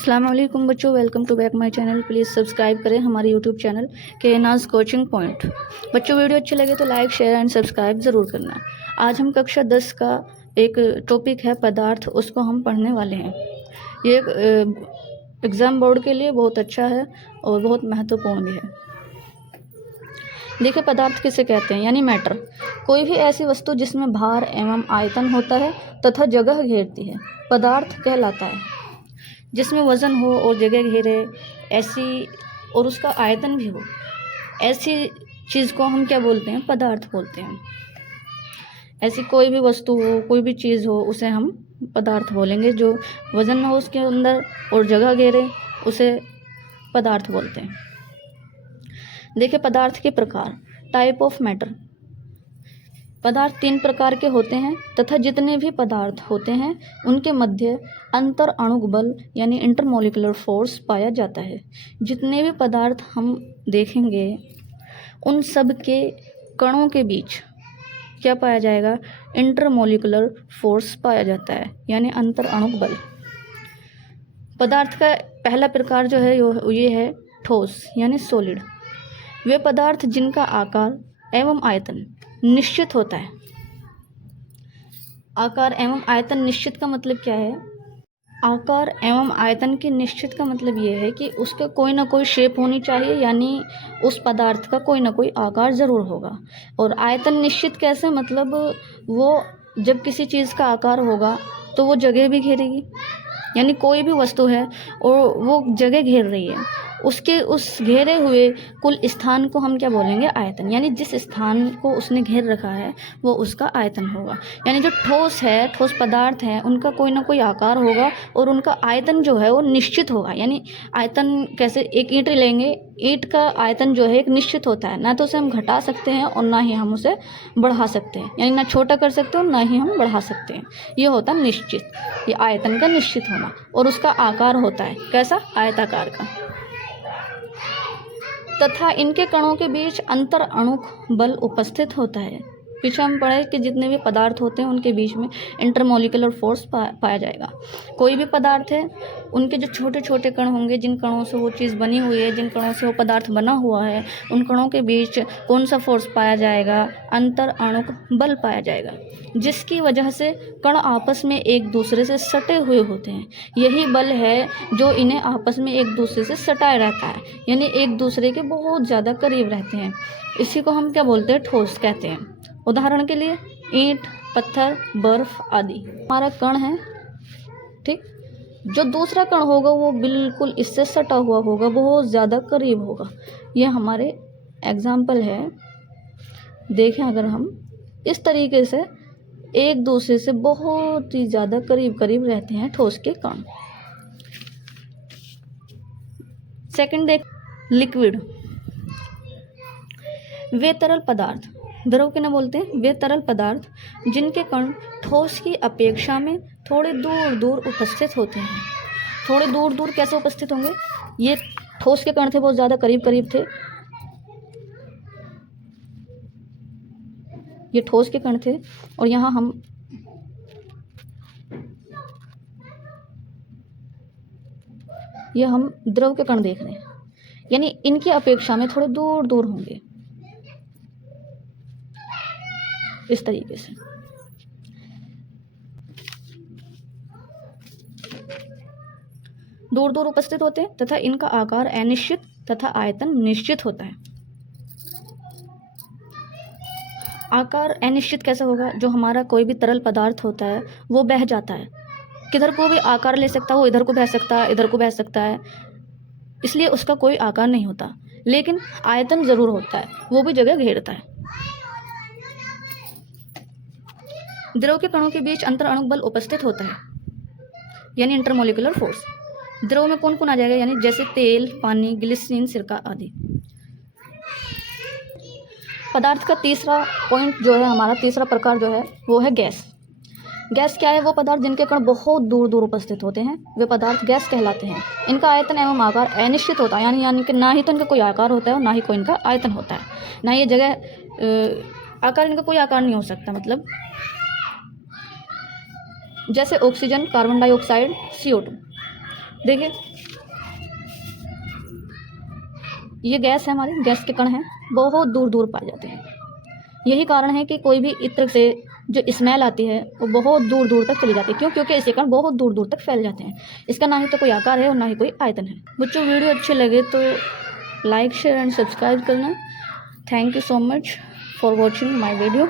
अस्सलाम वालेकुम बच्चों, welcome to back my channel. Please subscribe करें हमारे यूट्यूब चैनल के नाज कोचिंग पॉइंट। बच्चों, वीडियो अच्छी लगे तो लाइक शेयर एंड सब्सक्राइब ज़रूर करना। आज हम कक्षा 10 का एक टॉपिक है पदार्थ, उसको हम पढ़ने वाले हैं। ये एग्ज़ाम बोर्ड के लिए बहुत अच्छा है और बहुत महत्वपूर्ण भी है। देखिए, पदार्थ किसे कहते हैं, यानी मैटर। कोई भी ऐसी वस्तु जिसमें भार एवं आयतन होता है तथा जगह घेरती है, पदार्थ कहलाता है। जिसमें वज़न हो और जगह घेरे, ऐसी और उसका आयतन भी हो, ऐसी चीज़ को हम क्या बोलते हैं, पदार्थ बोलते हैं। ऐसी कोई भी वस्तु हो, कोई भी चीज़ हो, उसे हम पदार्थ बोलेंगे। जो वज़न हो उसके अंदर और जगह घेरे, उसे पदार्थ बोलते हैं। देखिए, पदार्थ के प्रकार। Type of matter. पदार्थ 3 प्रकार के होते हैं तथा जितने भी पदार्थ होते हैं उनके मध्य अंतर अणुक बल यानी इंटरमोलिकुलर फोर्स पाया जाता है। जितने भी पदार्थ हम देखेंगे उन सब के कणों के बीच क्या पाया जाएगा, इंटरमोलिकुलर फोर्स पाया जाता है, यानी अंतर अणुक बल। पदार्थ का पहला प्रकार जो है ये है ठोस यानी सॉलिड। वे पदार्थ जिनका आकार एवं आयतन निश्चित होता है। आकार एवं आयतन निश्चित का मतलब क्या है? आकार एवं आयतन के निश्चित का मतलब ये है कि उसका कोई ना कोई शेप होनी चाहिए, यानी उस पदार्थ का कोई ना कोई आकार ज़रूर होगा। और आयतन निश्चित कैसे, मतलब वो जब किसी चीज़ का आकार होगा तो वो जगह भी घेरेगी। यानी कोई भी वस्तु है और वो जगह घेर रही है, उसके उस घेरे हुए कुल स्थान को हम क्या बोलेंगे, आयतन। यानी जिस स्थान को उसने घेर रखा है वो उसका आयतन होगा। यानी जो ठोस है, ठोस पदार्थ है, उनका कोई ना कोई आकार होगा और उनका आयतन जो है वो निश्चित होगा। यानी आयतन कैसे, एक ईंट लेंगे, ईंट का आयतन जो है एक निश्चित होता है, ना तो उसे हम घटा सकते हैं और ना ही हम उसे बढ़ा सकते हैं। यानी ना छोटा कर सकते हैं और ना ही हम बढ़ा सकते हैं। ये होता है निश्चित, ये आयतन का निश्चित होना। और उसका आकार होता है कैसा, आयताकार का। तथा इनके कणों के बीच अंतर अणुक बल उपस्थित होता है। पीछे हम पढ़े कि जितने भी पदार्थ होते हैं उनके बीच में इंटरमोलिकुलर फोर्स पाया जाएगा। कोई भी पदार्थ है, उनके जो छोटे छोटे कण होंगे, जिन कणों से वो चीज़ बनी हुई है, जिन कणों से वो पदार्थ बना हुआ है, उन कणों के बीच कौन सा फोर्स पाया जाएगा, अंतर अणुक बल पाया जाएगा, जिसकी वजह से कण आपस में एक दूसरे से सटे हुए होते हैं। यही बल है जो इन्हें आपस में एक दूसरे से सटाए रहता है, यानी एक दूसरे के बहुत ज़्यादा करीब रहते हैं। इसी को हम क्या बोलते हैं, ठोस कहते हैं। उदाहरण के लिए ईंट, पत्थर, बर्फ आदि। हमारा कण है, ठीक, जो दूसरा कण होगा वो बिल्कुल इससे सटा हुआ होगा, बहुत ज़्यादा करीब होगा। ये हमारे एग्जाम्पल है। देखें, अगर हम इस तरीके से एक दूसरे से बहुत ही ज़्यादा करीब करीब रहते हैं ठोस के कण। सेकंड देख, लिक्विड। वे तरल पदार्थ, द्रव के ना बोलते हैं, वे तरल पदार्थ जिनके कण ठोस की अपेक्षा में थोड़े दूर दूर उपस्थित होते हैं। थोड़े दूर दूर कैसे उपस्थित होंगे? ये ठोस के कण थे, बहुत ज़्यादा करीब करीब थे। ये ठोस के कण थे और यहाँ हम द्रव के कण देख रहे हैं, यानी इनकी अपेक्षा में थोड़े दूर दूर होंगे, इस तरीके से। दूर दूर उपस्थित होते हैं तथा इनका आकार अनिश्चित तथा आयतन निश्चित होता है। आकार अनिश्चित कैसे होगा? जो हमारा कोई भी तरल पदार्थ होता है वो बह जाता है, किधर को भी आकार ले सकता है, वो इधर को बह सकता है, इधर को बह सकता है, इसलिए उसका कोई आकार नहीं होता। लेकिन आयतन जरूर होता है, वो भी जगह घेरता है। द्रव के कणों के बीच अंतर अणुक बल उपस्थित होता है, यानी इंटरमोलिकुलर फोर्स। द्रव में कौन कौन आ जाएगा, यानी जैसे तेल, पानी, ग्लिसरीन, सिरका आदि। पदार्थ का तीसरा पॉइंट जो है, हमारा तीसरा प्रकार जो है वो है गैस। गैस क्या है? वो पदार्थ जिनके कण बहुत दूर दूर उपस्थित होते हैं, वे पदार्थ गैस कहलाते हैं। इनका आयतन एवं आकार अनिश्चित होता है, यानी कि ना ही तो इनका कोई आकार होता है और ना ही कोई इनका आयतन होता है, ना ये जगह आकार, इनका कोई आकार नहीं हो सकता। मतलब जैसे ऑक्सीजन, कार्बन डाइऑक्साइड, CO2। देखिए ये गैस है, हमारे गैस के कण हैं, बहुत दूर दूर पाए जाते हैं। यही कारण है कि कोई भी इत्र से जो स्मेल आती है वो बहुत दूर दूर तक चली जाती है। क्यों? क्योंकि इसके कण बहुत दूर दूर तक फैल जाते हैं। इसका ना ही तो कोई आकार है और ना ही कोई आयतन है। बच्चों वीडियो अच्छे लगे तो लाइक शेयर एंड सब्सक्राइब करना। Thank you so much for watching my video.